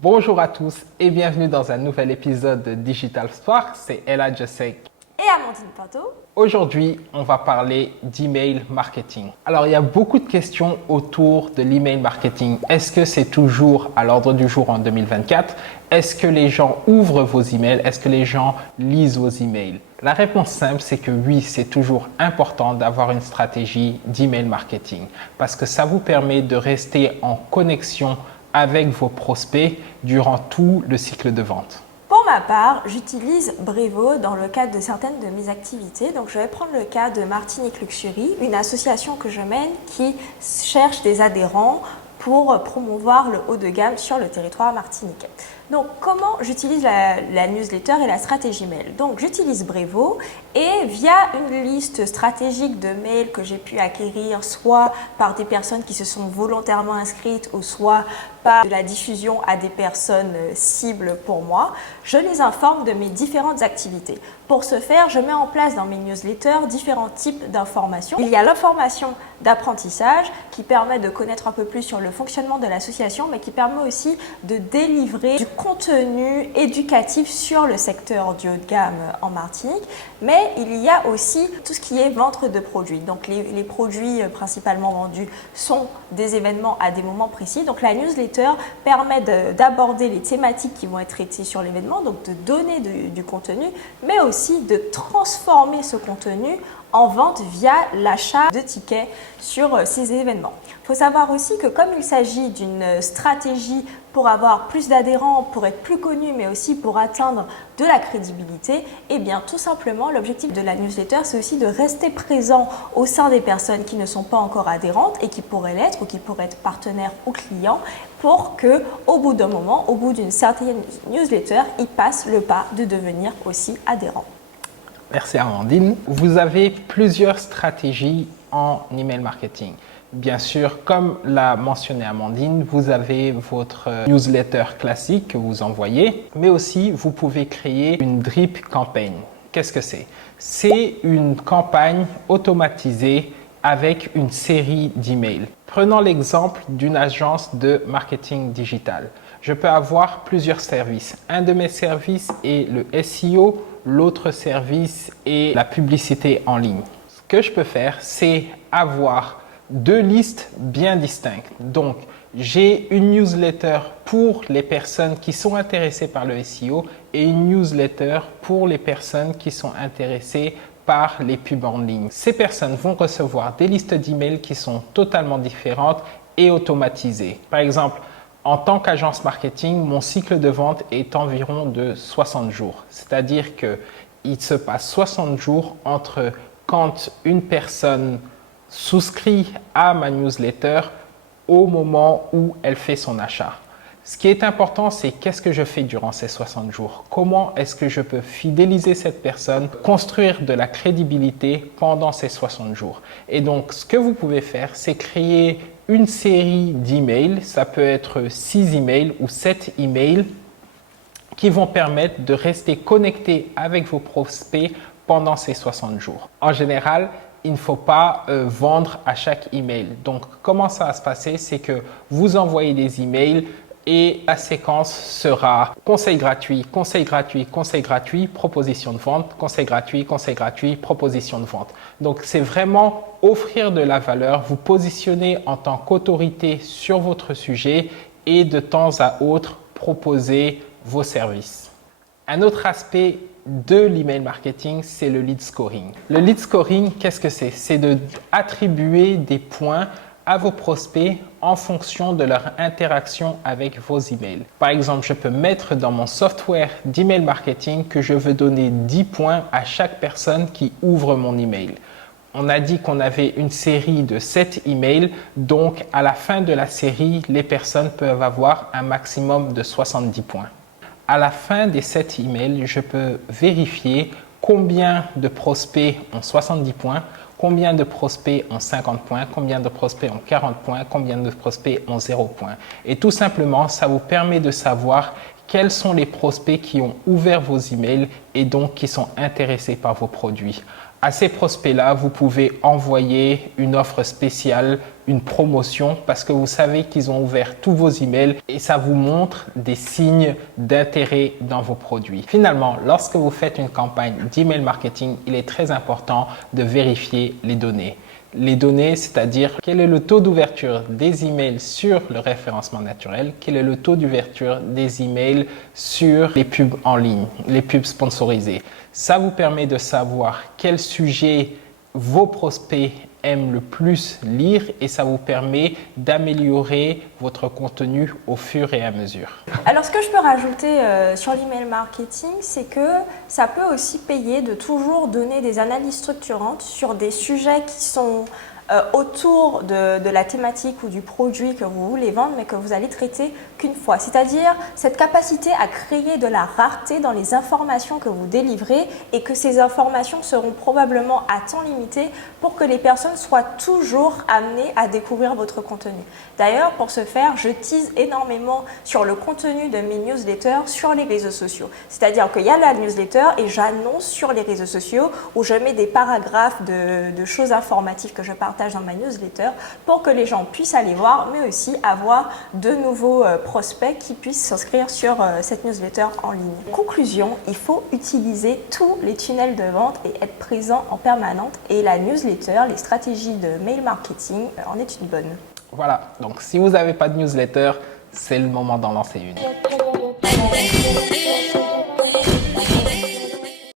Bonjour à tous et bienvenue dans un nouvel épisode de Digital Spark, c'est Ella Jacek et Amandine Pinto. Aujourd'hui, on va parler d'email marketing. Alors, il y a beaucoup de questions autour de l'email marketing. Est-ce que c'est toujours à l'ordre du jour en 2024? Est-ce que les gens ouvrent vos emails? Est-ce que les gens lisent vos emails? La réponse simple, c'est que oui, c'est toujours important d'avoir une stratégie d'email marketing parce que ça vous permet de rester en connexion avec vos prospects durant tout le cycle de vente. Pour ma part, j'utilise Brevo dans le cadre de certaines de mes activités. Donc, je vais prendre le cas de Martinique Luxury, une association que je mène qui cherche des adhérents pour promouvoir le haut de gamme sur le territoire martiniquais. Donc, comment j'utilise la newsletter et la stratégie mail? Donc, j'utilise Brevo et via une liste stratégique de mails que j'ai pu acquérir soit par des personnes qui se sont volontairement inscrites ou soit par de la diffusion à des personnes cibles pour moi, je les informe de mes différentes activités. Pour ce faire, je mets en place dans mes newsletters différents types d'informations. Il y a l'information d'apprentissage qui permet de connaître un peu plus sur le fonctionnement de l'association, mais qui permet aussi de délivrer du contenu éducatif sur le secteur du haut de gamme en Martinique. Mais il y a aussi tout ce qui est vente de produits. Donc les produits principalement vendus sont des événements à des moments précis. Donc la newsletter permet d'aborder les thématiques qui vont être traitées sur l'événement, donc de donner du contenu, mais aussi de transformer ce contenu en vente via l'achat de tickets sur ces événements. Il faut savoir aussi que comme il s'agit d'une stratégie pour avoir plus d'adhérents, pour être plus connu, mais aussi pour atteindre de la crédibilité, eh bien tout simplement l'objectif de la newsletter, c'est aussi de rester présent au sein des personnes qui ne sont pas encore adhérentes et qui pourraient l'être ou qui pourraient être partenaires ou clients pour que, au bout d'un moment, au bout d'une certaine newsletter, ils passent le pas de devenir aussi adhérents. Merci Amandine. Vous avez plusieurs stratégies en email marketing. Bien sûr, comme l'a mentionné Amandine, vous avez votre newsletter classique que vous envoyez, mais aussi vous pouvez créer une drip campaign. Qu'est-ce que c'est? C'est une campagne automatisée avec une série d'emails. Prenons l'exemple d'une agence de marketing digital. Je peux avoir plusieurs services. Un de mes services est le SEO, l'autre service est la publicité en ligne. Ce que je peux faire, c'est avoir deux listes bien distinctes. Donc, j'ai une newsletter pour les personnes qui sont intéressées par le SEO et une newsletter pour les personnes qui sont intéressées par les pubs en ligne. Ces personnes vont recevoir des listes d'emails qui sont totalement différentes et automatisées. Par exemple, en tant qu'agence marketing, mon cycle de vente est environ de 60 jours. C'est-à-dire qu'il se passe 60 jours entre quand une personne souscrit à ma newsletter au moment où elle fait son achat. Ce qui est important, c'est qu'est-ce que je fais durant ces 60 jours? Comment est-ce que je peux fidéliser cette personne, construire de la crédibilité pendant ces 60 jours? Et donc, ce que vous pouvez faire, c'est créer une série d'emails. Ça peut être 6 emails ou 7 emails qui vont permettre de rester connecté avec vos prospects pendant ces 60 jours. En général, il ne faut pas vendre à chaque email. Donc, comment ça va se passer? C'est que vous envoyez des emails et la séquence sera conseil gratuit, conseil gratuit, conseil gratuit, proposition de vente, conseil gratuit, proposition de vente. Donc, c'est vraiment offrir de la valeur, vous positionner en tant qu'autorité sur votre sujet et de temps à autre proposer vos services. Un autre aspect de l'email marketing, c'est le lead scoring. Le lead scoring, qu'est-ce que c'est? C'est d'attribuer des points à vos prospects en fonction de leur interaction avec vos emails. Par exemple, je peux mettre dans mon software d'email marketing que je veux donner 10 points à chaque personne qui ouvre mon email. On a dit qu'on avait une série de 7 emails, donc à la fin de la série, les personnes peuvent avoir un maximum de 70 points. À la fin des 7 emails, je peux vérifier combien de prospects ont 70 points, combien de prospects ont 50 points, combien de prospects ont 40 points, combien de prospects ont 0 points. Et tout simplement, ça vous permet de savoir quels sont les prospects qui ont ouvert vos emails et donc qui sont intéressés par vos produits. À ces prospects-là, vous pouvez envoyer une offre spéciale, une promotion, parce que vous savez qu'ils ont ouvert tous vos emails et ça vous montre des signes d'intérêt dans vos produits. Finalement, lorsque vous faites une campagne d'email marketing, il est très important de vérifier les données. Les données, c'est-à-dire quel est le taux d'ouverture des emails sur le référencement naturel, quel est le taux d'ouverture des emails sur les pubs en ligne, les pubs sponsorisées. Ça vous permet de savoir quel sujet vos prospects aiment le plus lire et ça vous permet d'améliorer votre contenu au fur et à mesure. Alors ce que je peux rajouter sur l'email marketing, c'est que ça peut aussi payer de toujours donner des analyses structurantes sur des sujets qui sont autour de la thématique ou du produit que vous voulez vendre, mais que vous allez traiter qu'une fois. C'est-à-dire cette capacité à créer de la rareté dans les informations que vous délivrez et que ces informations seront probablement à temps limité pour que les personnes soient toujours amenées à découvrir votre contenu. D'ailleurs, pour ce faire, je tease énormément sur le contenu de mes newsletters sur les réseaux sociaux. C'est-à-dire qu'il y a la newsletter et j'annonce sur les réseaux sociaux où je mets des paragraphes de choses informatives que je partage dans ma newsletter pour que les gens puissent aller voir, mais aussi avoir de nouveaux prospects qui puissent s'inscrire sur cette newsletter en ligne. Conclusion, il faut utiliser tous les tunnels de vente et être présent en permanence. Et la newsletter, les stratégies de mail marketing en est une bonne. Voilà, donc si vous n'avez pas de newsletter, c'est le moment d'en lancer une.